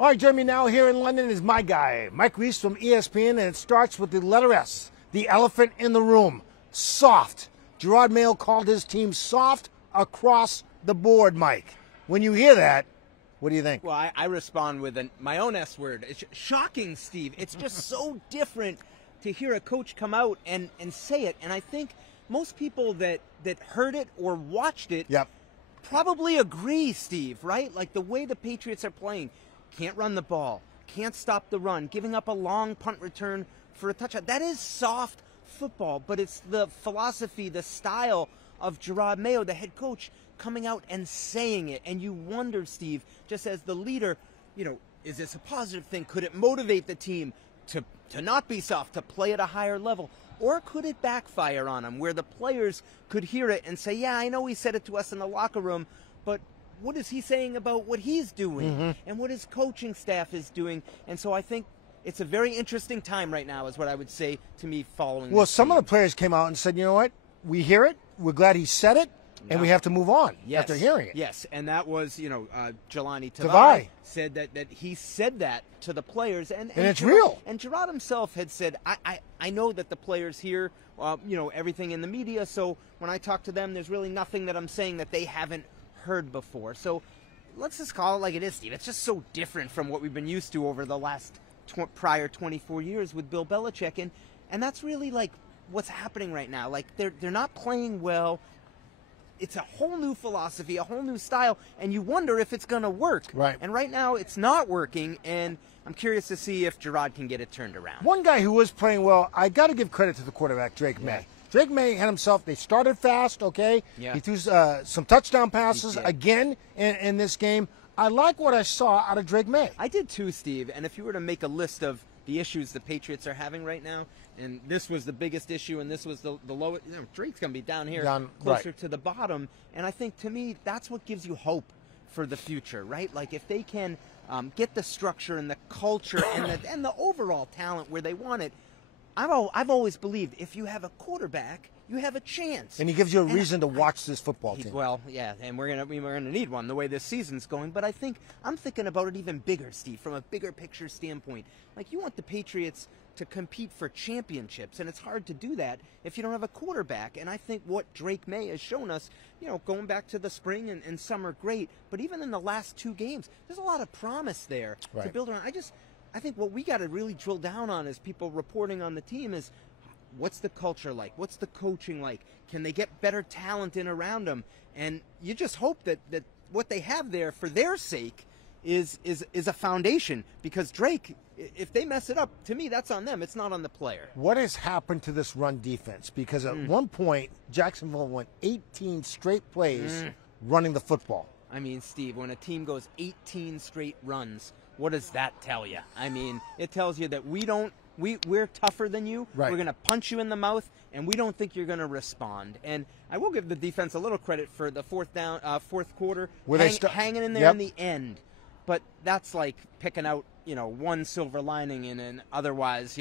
All right, joining me now here in London is my guy, Mike Reiss from ESPN, and it starts with the letter S, the elephant in the room, soft. Jerod Mayo called his team soft across the board, Mike. When you hear that, what do you think? Well, I respond with my own S word. It's shocking, Steve. It's just so different to hear a coach come out and say it. And I think most people that heard it or watched it probably agree, Steve, right? Like the way the Patriots are playing. Can't run the ball, can't stop the run, giving up a long punt return for a touchdown. That is soft football, but it's the philosophy, the style of Jerod Mayo, the head coach, coming out and saying it. And you wonder, Steve, just as the leader, is this a positive thing? Could it motivate the team to not be soft, to play at a higher level? Or could it backfire on them, where the players could hear it and say, yeah, I know he said it to us in the locker room, but what is he saying about what he's doing and what his coaching staff is doing? And so I think it's a very interesting time right now is what I would say to me following. Well, some of the players came out and said, you know what, we hear it, we're glad he said it, and we have to move on after hearing it. Yes, and that was, Jelani Tavai said that he said that to the players. And it's real. And Jerod himself had said, I know that the players hear, everything in the media, so when I talk to them, there's really nothing that I'm saying that they haven't heard before. So let's just call it like it is, Steve. It's just so different from what we've been used to over the last prior 24 years with Bill Belichick, and that's really like what's happening right now. Like they're not playing well. It's a whole new philosophy, a whole new style, and you wonder if it's going to work. Right. And right now it's not working, and I'm curious to see if Jerod can get it turned around. One guy who was playing well, I got to give credit to the quarterback, Drake May. Drake May had himself, they started fast, okay? Yeah. He threw some touchdown passes again in this game. I like what I saw out of Drake May. I did too, Steve. And if you were to make a list of the issues the Patriots are having right now, and this was the biggest issue and this was the lowest, Drake's going to be down here closer to the bottom. And I think, to me, that's what gives you hope for the future, right? Like if they can get the structure and the culture and the overall talent where they want it, I've always believed if you have a quarterback, you have a chance. And he gives you a reason to watch this football team. Well, yeah, and we're gonna need one the way this season's going. But I'm thinking about it even bigger, Steve, from a bigger picture standpoint. Like you want the Patriots to compete for championships, and it's hard to do that if you don't have a quarterback. And I think what Drake May has shown us, going back to the spring and summer, great. But even in the last two games, there's a lot of promise there to build around. I think what we got to really drill down on as people reporting on the team is what's the culture like? What's the coaching like? Can they get better talent in around them? And you just hope that what they have there for their sake is a foundation, because Drake, if they mess it up, to me, that's on them. It's not on the player. What has happened to this run defense? Because at one point, Jacksonville went 18 straight plays running the football. I mean, Steve, when a team goes 18 straight runs, what does that tell you? I mean, it tells you that we're tougher than you. Right. We're going to punch you in the mouth, and we don't think you're going to respond. And I will give the defense a little credit for the fourth quarter, hanging in there in the end. But that's like picking out, one silver lining in an otherwise,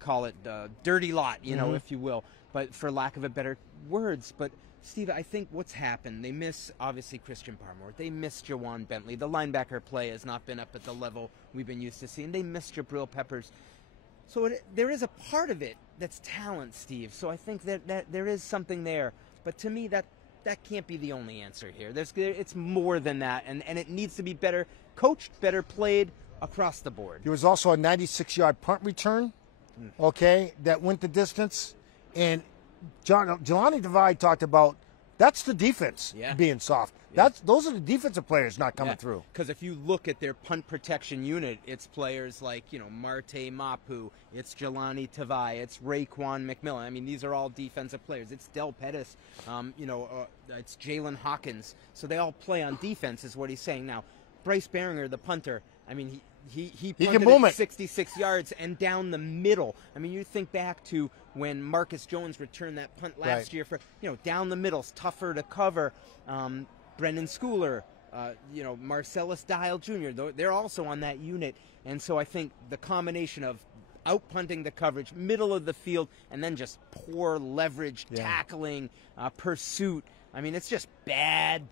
call it the dirty lot, if you will. But for lack of a better words, but Steve, I think what's happened, they miss, obviously, Christian Barmore. They miss Jawan Bentley. The linebacker play has not been up at the level we've been used to seeing. They miss Jabril Peppers. So there is a part of it that's talent, Steve. So I think that there is something there. But to me, that can't be the only answer here. It's more than that, and it needs to be better coached, better played across the board. There was also a 96-yard punt return, that went the distance. And Jelani Tavai talked about that's the defense being soft. Those are the defensive players not coming through. Because if you look at their punt protection unit, it's players like Marte Mapu, it's Jelani Tavai, it's Raekwon McMillan. I mean, these are all defensive players. It's Del Pettis, it's Jalen Hawkins. So they all play on defense, is what he's saying. Now, Bryce Behringer, the punter, I mean, he punted it 66 yards and down the middle. I mean, you think back to when Marcus Jones returned that punt last year for, down the middle's tougher to cover. Brendan Schooler, Marcellus Dial Jr., they're also on that unit. And so I think the combination of out-punting the coverage, middle of the field, and then just poor leverage, tackling, pursuit. I mean, it's just bad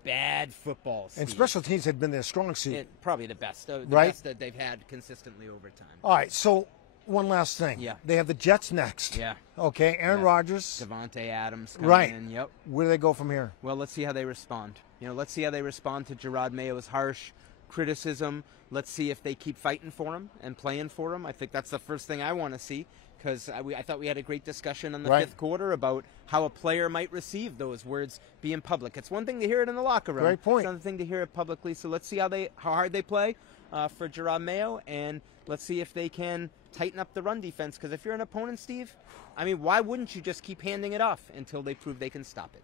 football, Steve. And special teams had been their strong suit. Probably the best. The Right? best that they've had consistently over time. All right, so one last thing. Yeah. They have the Jets next. Yeah. Okay, Aaron Yeah. Rodgers. Devontae Adams coming Right. in. Yep. Where do they go from here? Well, let's see how they respond. Let's see how they respond to Jerod Mayo's harsh criticism. Let's see if they keep fighting for him and playing for him. I think that's the first thing I want to see, because I thought we had a great discussion in the Right. fifth quarter about how a player might receive those words being public. It's one thing to hear it in the locker room. Great point. It's another thing to hear it publicly. So let's see how hard they play for Jerod Mayo, and let's see if they can tighten up the run defense. Because if you're an opponent, Steve, I mean, why wouldn't you just keep handing it off until they prove they can stop it?